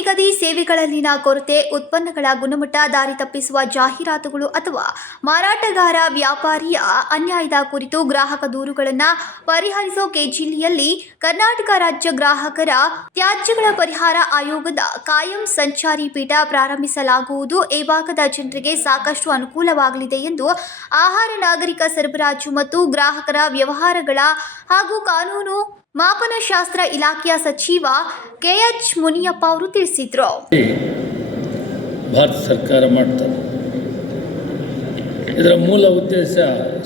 ನಿಗದಿ ಸೇವೆಗಳಲ್ಲಿನ ಕೊರತೆ, ಉತ್ಪನ್ನಗಳ ಗುಣಮಟ್ಟ, ದಾರಿ ತಪ್ಪಿಸುವ ಜಾಹೀರಾತುಗಳು ಅಥವಾ ಮಾರಾಟಗಾರ ವ್ಯಾಪಾರಿಯ ಅನ್ಯಾಯದ ಕುರಿತು ಗ್ರಾಹಕ ದೂರುಗಳನ್ನು ಪರಿಹರಿಸೋಕೆ ಜಿಲ್ಲೆಯಲ್ಲಿ ಕರ್ನಾಟಕ ರಾಜ್ಯ ಗ್ರಾಹಕರ ತ್ಯಾಜ್ಯಗಳ ಪರಿಹಾರ ಆಯೋಗದ ಕಾಯಂ ಸಂಚಾರಿ ಪೀಠ ಪ್ರಾರಂಭಿಸಲಾಗುವುದು. ಈ ಭಾಗದ ಜನರಿಗೆ ಸಾಕಷ್ಟು ಅನುಕೂಲವಾಗಲಿದೆ ಎಂದು ಆಹಾರ ನಾಗರಿಕ ಸರಬರಾಜು ಮತ್ತು ಗ್ರಾಹಕರ ವ್ಯವಹಾರಗಳ ಹಾಗೂ ಕಾನೂನು ಮಾಪನಶಾಸ್ತ್ರ ಇಲಾಖೆಯ ಸಚಿವ ಕೆಎಚ್ ಮುನಿಯಪ್ಪ ಅವರು ತಿಳಿಸಿದರು. ಭಾರತ ಸರ್ಕಾರ ಮಾಡ್ತಾರೆ ಇದರ ಮೂಲ ಉದ್ದೇಶ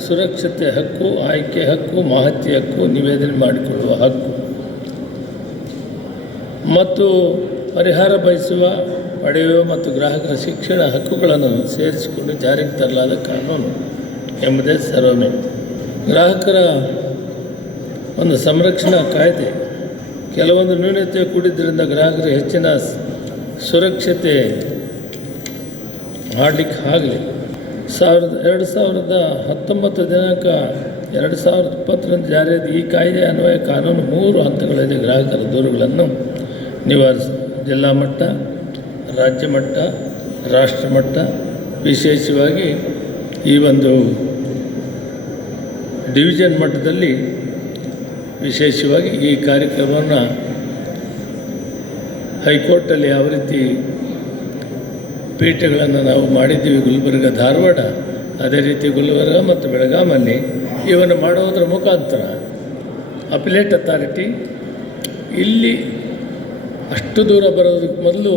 ಸುರಕ್ಷತೆ ಹಕ್ಕು, ಆಯ್ಕೆ ಹಕ್ಕು, ಮಾಹಿತಿ ಹಕ್ಕು, ನಿವೇದನೆ ಮಾಡಿಕೊಳ್ಳುವ ಹಕ್ಕು. ಮತ್ತು ಪರಿಹಾರ ಬಯಸುವ, ಪಡೆಯುವ ಮತ್ತು ಗ್ರಾಹಕರ ಶಿಕ್ಷಣ ಹಕ್ಕುಗಳನ್ನು ಸೇರಿಸಿಕೊಂಡು ಜಾರಿಗೆ ತರಲಾದ ಕಾನೂನು ಎಂಬುದೇ ಸರ್ವಮೆ ಗ್ರಾಹಕರ ಒಂದು ಸಂರಕ್ಷಣಾ ಕಾಯ್ದೆ. ಕೆಲವೊಂದು ನ್ಯೂನತೆ ಕೂಡಿದ್ದರಿಂದ ಗ್ರಾಹಕರು ಹೆಚ್ಚಿನ ಸುರಕ್ಷತೆ ಮಾಡಲಿಕ್ಕೆ ಆಗಲಿ. ಸಾವಿರದ, ಎರಡು ಸಾವಿರದ ಹತ್ತೊಂಬತ್ತು ದಿನಾಂಕ ಎರಡು ಸಾವಿರದ ಇಪ್ಪತ್ತರಂದು ಜಾರಿಯಾದ ಈ ಕಾಯ್ದೆ ಅನ್ವಯ ಕಾನೂನು ಮೂರು ಹಂತಗಳಲ್ಲಿ ಗ್ರಾಹಕರ ದೂರುಗಳನ್ನು ನಿವಾರಿಸ, ಜಿಲ್ಲಾ ಮಟ್ಟ, ರಾಜ್ಯ ಮಟ್ಟ, ರಾಷ್ಟ್ರ ಮಟ್ಟ, ವಿಶೇಷವಾಗಿ ಈ ಒಂದು ಡಿವಿಷನ್ ಮಟ್ಟದಲ್ಲಿ ವಿಶೇಷವಾಗಿ ಈ ಕಾರ್ಯಕ್ರಮವನ್ನು ಹೈಕೋರ್ಟಲ್ಲಿ ಯಾವ ರೀತಿ ಪೀಠಗಳನ್ನು ನಾವು ಮಾಡಿದ್ದೀವಿ, ಗುಲ್ಬರ್ಗ, ಧಾರವಾಡ, ಅದೇ ರೀತಿ ಗುಲ್ಬರ್ಗ ಮತ್ತು ಬೆಳಗಾಮಲ್ಲಿ, ಇವನ್ನು ಮಾಡೋದ್ರ ಮುಖಾಂತರ ಅಪಿಲೇಟ್ ಅಥಾರಿಟಿ ಇಲ್ಲಿ ಅಷ್ಟು ದೂರ ಬರೋದಕ್ಕೆ ಮೊದಲು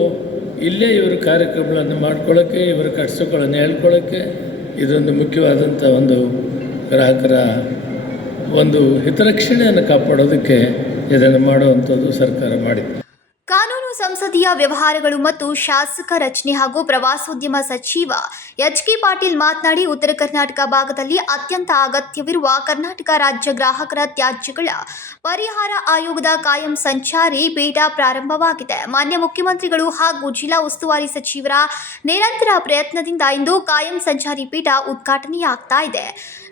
ಇಲ್ಲೇ ಇವರು ಕಾರ್ಯಕ್ರಮಗಳನ್ನು ಮಾಡ್ಕೊಳ್ಳೋಕ್ಕೆ ಇವರು ಕಷ್ಟಗಳನ್ನು ಹೇಳ್ಕೊಳ್ಳೋಕ್ಕೆ ಇದೊಂದು ಮುಖ್ಯವಾದಂಥ ಒಂದು ಗ್ರಾಹಕರ ಒಂದು ಹಿತರಕ್ಷಣೆಯನ್ನು ಕಾಪಾಡೋದಕ್ಕೆ ಇದನ್ನು ಮಾಡುವಂಥದ್ದು ಸರ್ಕಾರ ಮಾಡಿದೆ. ಸಂಸದೀಯ ವ್ಯವಹಾರಗಳು ಮತ್ತು ಶಾಸಕ ರಚನೆ ಹಾಗೂ ಪ್ರವಾಸೋದ್ಯಮ ಸಚಿವ ಎಚ್ ಕೆ ಪಾಟೀಲ್ ಮಾತನಾಡಿ, ಉತ್ತರ ಕರ್ನಾಟಕ ಭಾಗದಲ್ಲಿ ಅತ್ಯಂತ ಅಗತ್ಯವಿರುವ ಕರ್ನಾಟಕ ರಾಜ್ಯ ಗ್ರಾಹಕರ ತ್ಯಾಜ್ಯಗಳ ಪರಿಹಾರ ಆಯೋಗದ ಕಾಯಂ ಸಂಚಾರಿ ಪೀಠ ಪ್ರಾರಂಭವಾಗಿದೆ. ಮಾನ್ಯ ಮುಖ್ಯಮಂತ್ರಿಗಳು ಹಾಗೂ ಜಿಲ್ಲಾ ಉಸ್ತುವಾರಿ ಸಚಿವರ ನಿರಂತರ ಪ್ರಯತ್ನದಿಂದ ಇಂದು ಕಾಯಂ ಸಂಚಾರಿ ಪೀಠ ಉದ್ಘಾಟನೆಯಾಗ್ತಾ ಇದೆ.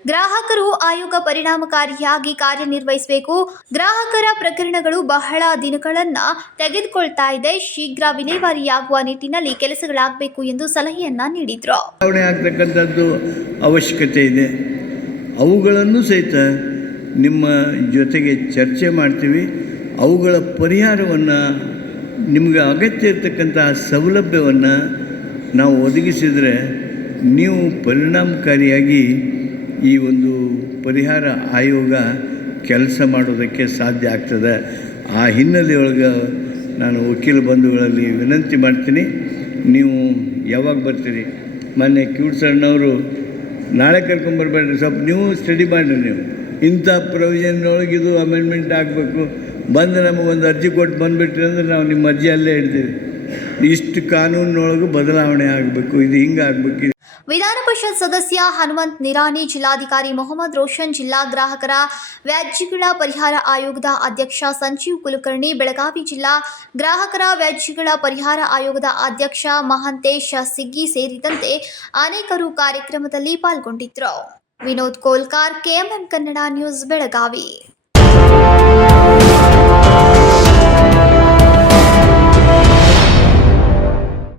ಗ್ರಾಹಕರು ಆಯೋಗ ಪರಿಣಾಮಕಾರಿಯಾಗಿ ಕಾರ್ಯನಿರ್ವಹಿಸಬೇಕು. ಗ್ರಾಹಕರ ಪ್ರಕರಣಗಳು ಬಹಳ ದಿನಗಳನ್ನ ತೆಗೆದುಕೊಳ್ತಾ ಇದೆ. ಶೀಘ್ರ ವಿಲೇವಾರಿಯಾಗುವ ನಿಟ್ಟಿನಲ್ಲಿ ಕೆಲಸಗಳಾಗಬೇಕು ಎಂದು ಸಲಹೆಯನ್ನ ನೀಡಿದ್ರು. ಬದಲಾವಣೆ ಆಗ್ತಕ್ಕಂಥದ್ದು ಅವಶ್ಯಕತೆ ಇದೆ. ಅವುಗಳನ್ನು ಸಹಿತ ನಿಮ್ಮ ಜೊತೆಗೆ ಚರ್ಚೆ ಮಾಡ್ತೀವಿ. ಅವುಗಳ ಪರಿಹಾರವನ್ನು ನಿಮಗೆ ಅಗತ್ಯ ಇರತಕ್ಕಂತಹ ಸೌಲಭ್ಯವನ್ನು ನಾವು ಒದಗಿಸಿದರೆ ನೀವು ಪರಿಣಾಮಕಾರಿಯಾಗಿ ಈ ಒಂದು ಪರಿಹಾರ ಆಯೋಗ ಕೆಲಸ ಮಾಡೋದಕ್ಕೆ ಸಾಧ್ಯ ಆಗ್ತದೆ. ಆ ಹಿನ್ನೆಲೆಯೊಳಗೆ ನಾನು ವಕೀಲ ಬಂಧುಗಳಲ್ಲಿ ವಿನಂತಿ ಮಾಡ್ತೀನಿ. ನೀವು ಯಾವಾಗ ಬರ್ತೀರಿ? ಮೊನ್ನೆ ಕ್ಯೂಟ್ ಸಣ್ಣವರು ನಾಳೆ ಕರ್ಕೊಂಬರ್ಬೇಡ್ರಿ ಸ್ವಲ್ಪ ನೀವು ಸ್ಟಡಿ ಮಾಡಿರಿ ನೀವು. ಇಂಥ ಪ್ರೊವಿಷನ್ನೊಳಗೆ ಇದು ಅಮೆಂಡ್ಮೆಂಟ್ ಆಗಬೇಕು ಬಂದು ನಮಗೊಂದು ಅರ್ಜಿ ಕೊಟ್ಟು ಬಂದುಬಿಟ್ರಿ ಅಂದರೆ ನಾವು ನಿಮ್ಮ ಅರ್ಜಿ ಅಲ್ಲೇ ಇಡ್ತೀವಿ. ಇಷ್ಟು ಕಾನೂನಿನೊಳಗೂ ಬದಲಾವಣೆ ಆಗಬೇಕು. ಇದು ಹಿಂಗೆ ಆಗಬೇಕು ವಿಧಾನ ಪರಿಷತ್ ಸದಸ್ಯ ಹನುಮಂತ್ ನಿರಾನಿ ಜಿಲ್ಲಾಧಿಕಾರಿ ಮೊಹಮ್ಮದ್ ರೋಷನ್ ಜಿಲ್ಲಾ ಗ್ರಾಹಕರ ವ್ಯಾಜ್ಯಗಳ ಪರಿಹಾರ ಆಯೋಗದ ಅಧ್ಯಕ್ಷ ಸಂಜೀವ್ ಕುಲಕರ್ಣಿ, ಬೆಳಗಾವಿ ಜಿಲ್ಲಾ ಗ್ರಾಹಕರ ವ್ಯಾಜ್ಯಗಳ ಪರಿಹಾರ ಆಯೋಗದ ಅಧ್ಯಕ್ಷ ಮಹಂತೇಶ್ ಸಿಗ್ಗಿ ಸೇರಿದಂತೆ ಅನೇಕರು ಕಾರ್ಯಕ್ರಮದಲ್ಲಿ ಪಾಲ್ಗೊಂಡಿದ್ದರು. Vinod Kolkar, KMM Kannada news, Belagavi.